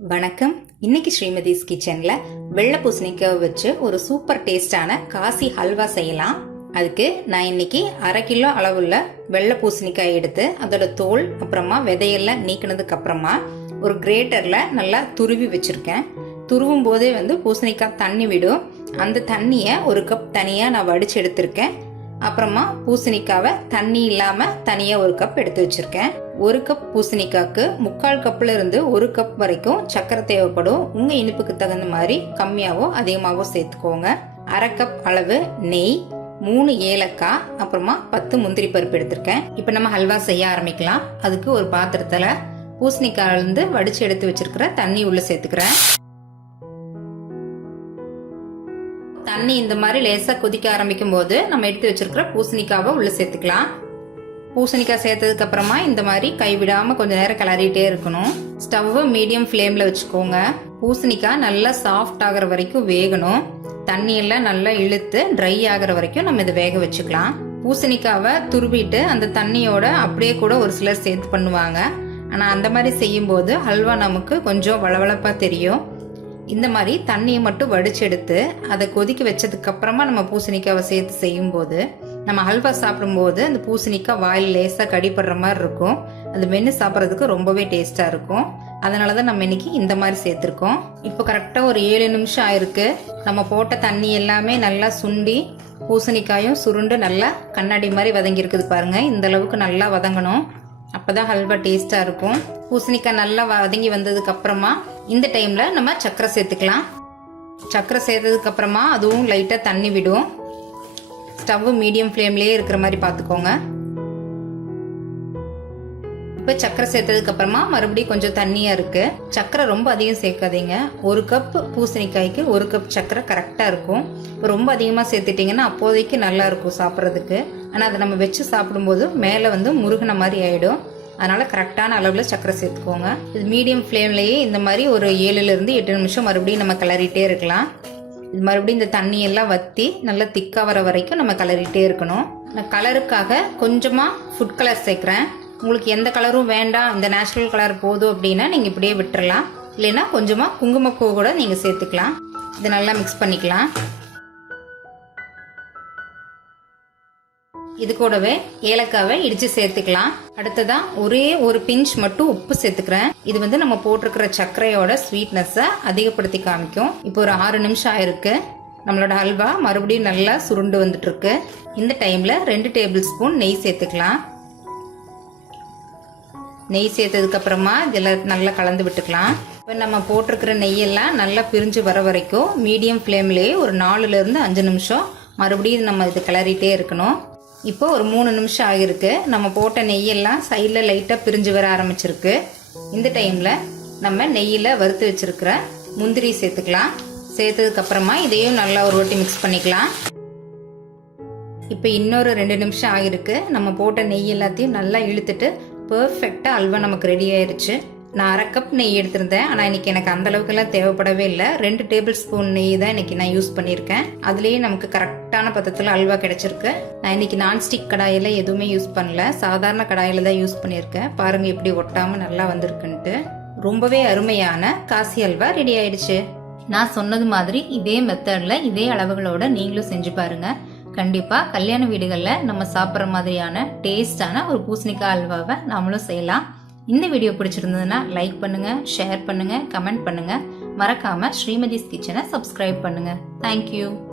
வணக்கம். இன்னைக்கு ஸ்ரீமதிஸ் கிச்சன்ல வெள்ளை பூசணிக்காய் வச்சு ஒரு சூப்பர் டேஸ்டான காசி ஹல்வா செய்யலாம். அதுக்கு நான் இன்னைக்கு 1/2 கிலோ அளவுள்ள வெள்ளை பூசணிக்காய் எடுத்து அதோட தோல் அப்புறமா விதையெல்லாம் நீக்கினதுக்கு அப்புறமா ஒரு கிரேட்டர்ல நல்லா துருவி வச்சிருக்கேன். துருவும் போதே பூசணிக்காய் தண்ணி விடும். அந்த தண்ணியை 1 கப் தனியா நான் வடிச்சு எடுத்திருக்கேன். அப்புறமா பூசணிக்காவை தண்ணி இல்லாம தனியா 1 கப் எடுத்து வச்சிருக்கேன். 1 கப் பூசணிக்காய்க்கு 3/4 கப்ல இருந்து 1 கப் வரைக்கும் சர்க்கரை தேவைப்படும். உங்க இனிப்புக்கு தகுந்த மாதிரி கம்மியாவோ அதிகமாவோ சேர்த்துக்கோங்க. 1/2 கப் அளவு நெய், 3 ஏலக்காய், அப்புறமா 10 முந்திரி பருப்பு எடுத்திருக்கேன். இப்ப நம்ம ஹல்வா செய்ய ஆரம்பிக்கலாம். அதுக்கு ஒரு பாத்திரத்துல பூசணிக்காயில இருந்து வடிச்சு எடுத்து வச்சிருக்கிற தண்ணி உள்ள சேர்த்துக்கிறேன். தண்ணி இந்த மாதிரி லேசா கொதிக்க ஆரம்பிக்கும் போது நம்ம எடுத்து வச்சிருக்கிற பூசணிக்காவை உள்ள சேர்த்துக்கலாம். பூசணிக்காய் சேர்த்ததுக்கு அப்புறமா இந்த மாதிரி கைவிடாம கொஞ்ச நேரம் கிளறிட்டே இருக்கணும். ஸ்டவ் மீடியம் ஃப்ளேம்ல வச்சுக்கோங்க. பூசணிக்காய் நல்லா சாஃப்ட் ஆகிற வரைக்கும் வேகணும். தண்ணி எல்லாம் நல்லா இழுத்து ட்ரை ஆகிற வரைக்கும் நம்ம இதை வேக வச்சுக்கலாம். பூசணிக்காவை துருவிட்டு அந்த தண்ணியோட அப்படியே கூட ஒரு சிலர் சேர்த்து பண்ணுவாங்க. ஆனா அந்த மாதிரி செய்யும் போது ஹல்வா நமக்கு கொஞ்சம் வளவளப்பா தெரியும். இந்த மாதிரி தண்ணியை மட்டும் வடிச்சு எடுத்து அதை கொதிக்க வச்சதுக்கு அப்புறமா நம்ம பூசணிக்காவை சேர்த்து செய்யும் போது நம்ம ஹல்வா சாப்பிடும்போது அந்த பூசணிக்காய் வாயில் லேசா கடிப்படுற மாதிரி இருக்கும். அது மென்று சாப்பிட்றதுக்கு ரொம்பவே டேஸ்டா இருக்கும். அதனாலதான் நம்ம இன்னைக்கு இந்த மாதிரி சேர்த்திருக்கோம். இப்போ கரெக்டா ஒரு 7 நிமிஷம் ஆயிருக்கு. நம்ம போட்ட தண்ணி எல்லாமே நல்லா சுண்டி பூசணிக்காயும் சுருண்டு நல்லா கண்ணாடி மாதிரி வதங்கி இருக்குது பாருங்க. இந்த அளவுக்கு நல்லா வதங்கணும். அப்பதான் ஹல்வா டேஸ்டா இருக்கும். பூசணிக்காய் நல்லா வதங்கி வந்ததுக்கு அப்புறமா இந்த டைம்ல நம்ம சர்க்கரை சேர்த்துக்கலாம். சர்க்கரை சேர்த்ததுக்கு அப்புறமா அதுவும் லைட்டா தண்ணி விடும். ஸ்டவ் மீடியம் ஃப்ளேம்லயே இருக்கிற மாதிரி பாத்துக்கோங்க. இப்ப சர்க்கரை சேர்த்ததுக்கு அப்புறமா மறுபடியும் கொஞ்சம் தண்ணியா இருக்கு. சர்க்கரை ரொம்ப அதிகம் சேர்க்காதீங்க. 1 கப் பூசணிக்காய்க்கு 1 கப் சர்க்கரை கரெக்டா இருக்கும். ரொம்ப அதிகமா சேர்த்துட்டீங்கன்னா அப்போதைக்கு நல்லா இருக்கும் சாப்பிட்றதுக்கு. ஆனா அதை நம்ம வச்சு சாப்பிடும்போது மேல முருகன மாதிரி ஆயிடும். அதனால கரெக்டான அளவுல சர்க்கரை சேர்த்துக்கோங்க. இது மீடியம் ஃப்ளேம்லயே இந்த மாதிரி ஒரு 7 இருந்து 8 நிமிஷம் மறுபடியும் நம்ம கிளறிட்டே இருக்கலாம். இது மறுபடியும் இந்த தண்ணி எல்லாம் வத்தி நல்லா திக்கா வர வரைக்கும் நம்ம கிளறிட்டே இருக்கணும். நான் கலருக்காக கொஞ்சமா ஃபுட் கலர் சேர்க்கிறேன். உங்களுக்கு எந்த கலரும் வேண்டாம், இந்த நேச்சுரல் கலர் போதும் அப்படின்னா நீங்க இப்படியே விட்டுறலாம். இல்லைன்னா கொஞ்சமா குங்குமப்பூ கூட நீங்க சேர்த்துக்கலாம். இதை நல்லா மிக்ஸ் பண்ணிக்கலாம். இது கூடவே ஏலக்காவை இடிச்சு சேர்த்துக்கலாம். அடுத்ததா ஒரே ஒரு பிஞ்ச் மட்டும் உப்பு சேர்த்துக்கிறேன். இது நம்ம போட்டிருக்கிற சர்க்கரையோட ஸ்வீட்னஸ அதிகப்படுத்தி காமிக்கும். இப்போ ஒரு 6 நிமிஷம் ஆயிருக்கு. நம்மளோட ஹல்வா மறுபடியும் நல்லா சுருண்டு வந்துட்டு இருக்கு. இந்த டைம்ல 2 டேபிள் ஸ்பூன் நெய் சேர்த்துக்கலாம். நெய் சேர்த்ததுக்கு அப்புறமா இதெல்லாம் நல்லா கலந்து விட்டுக்கலாம். இப்போ நம்ம போட்டிருக்கிற நெய்யெல்லாம் நல்லா பிரிஞ்சு வர வரைக்கும் மீடியம் ஃப்ளேம்லயே ஒரு 4 இருந்து 5 நிமிஷம் மறுபடியும் நம்ம இது கிளறிட்டே இருக்கணும். இப்போ ஒரு 3 நிமிஷம் ஆகிருக்கு. நம்ம போட்ட நெய்யெல்லாம் சைடில் லைட்டாக பிரிஞ்சு வர ஆரம்பிச்சிருக்கு. இந்த டைம்ல நம்ம நெய்யில் வறுத்து வச்சிருக்கிற முந்திரி சேர்த்துக்கலாம். சேர்த்ததுக்கு அப்புறமா இதையும் நல்லா ஒரு வாட்டி மிக்ஸ் பண்ணிக்கலாம். இப்போ இன்னொரு 2 நிமிஷம் ஆகிருக்கு. நம்ம போட்ட நெய் எல்லாத்தையும் நல்லா இழுத்துட்டு பெர்ஃபெக்டா அல்வா நமக்கு ரெடி ஆயிருச்சு. நான் 1/2 கப் நெய் எடுத்திருந்தேன். ஆனால் இன்னைக்கு எனக்கு அந்த அளவுக்கு எல்லாம் தேவைப்படவே இல்லை. 2 டேபிள் ஸ்பூன் நெய் தான் இன்னைக்கு நான் யூஸ் பண்ணியிருக்கேன். அதுலேயே நமக்கு கரெக்டான பதத்தில் அல்வா கிடைச்சிருக்கு. நான் இன்னைக்கு நான்ஸ்டிக் கடாயில எதுவுமே யூஸ் பண்ணல, சாதாரண கடாயில தான் யூஸ் பண்ணியிருக்கேன். பாருங்க எப்படி ஒட்டாம நல்லா வந்திருக்குன்ட்டு. ரொம்பவே அருமையான காசி அல்வா ரெடி ஆயிடுச்சு. நான் சொன்னது மாதிரி இதே மெத்தட்ல இதே அளவுகளோட நீங்களும் செஞ்சு பாருங்க. கண்டிப்பா கல்யாண வீடுகள்ல நம்ம சாப்பிட்ற மாதிரியான டேஸ்டான ஒரு பூசணிக்காய் அல்வாவை நாமளும் செய்யலாம். இந்த வீடியோ பிடிச்சிருந்ததுன்னா லைக் பண்ணுங்க, ஷேர் பண்ணுங்க, கமெண்ட் பண்ணுங்க. மறக்காம ஸ்ரீமதிஸ் கிச்சனை சப்ஸ்கிரைப் பண்ணுங்க. தேங்க்யூ.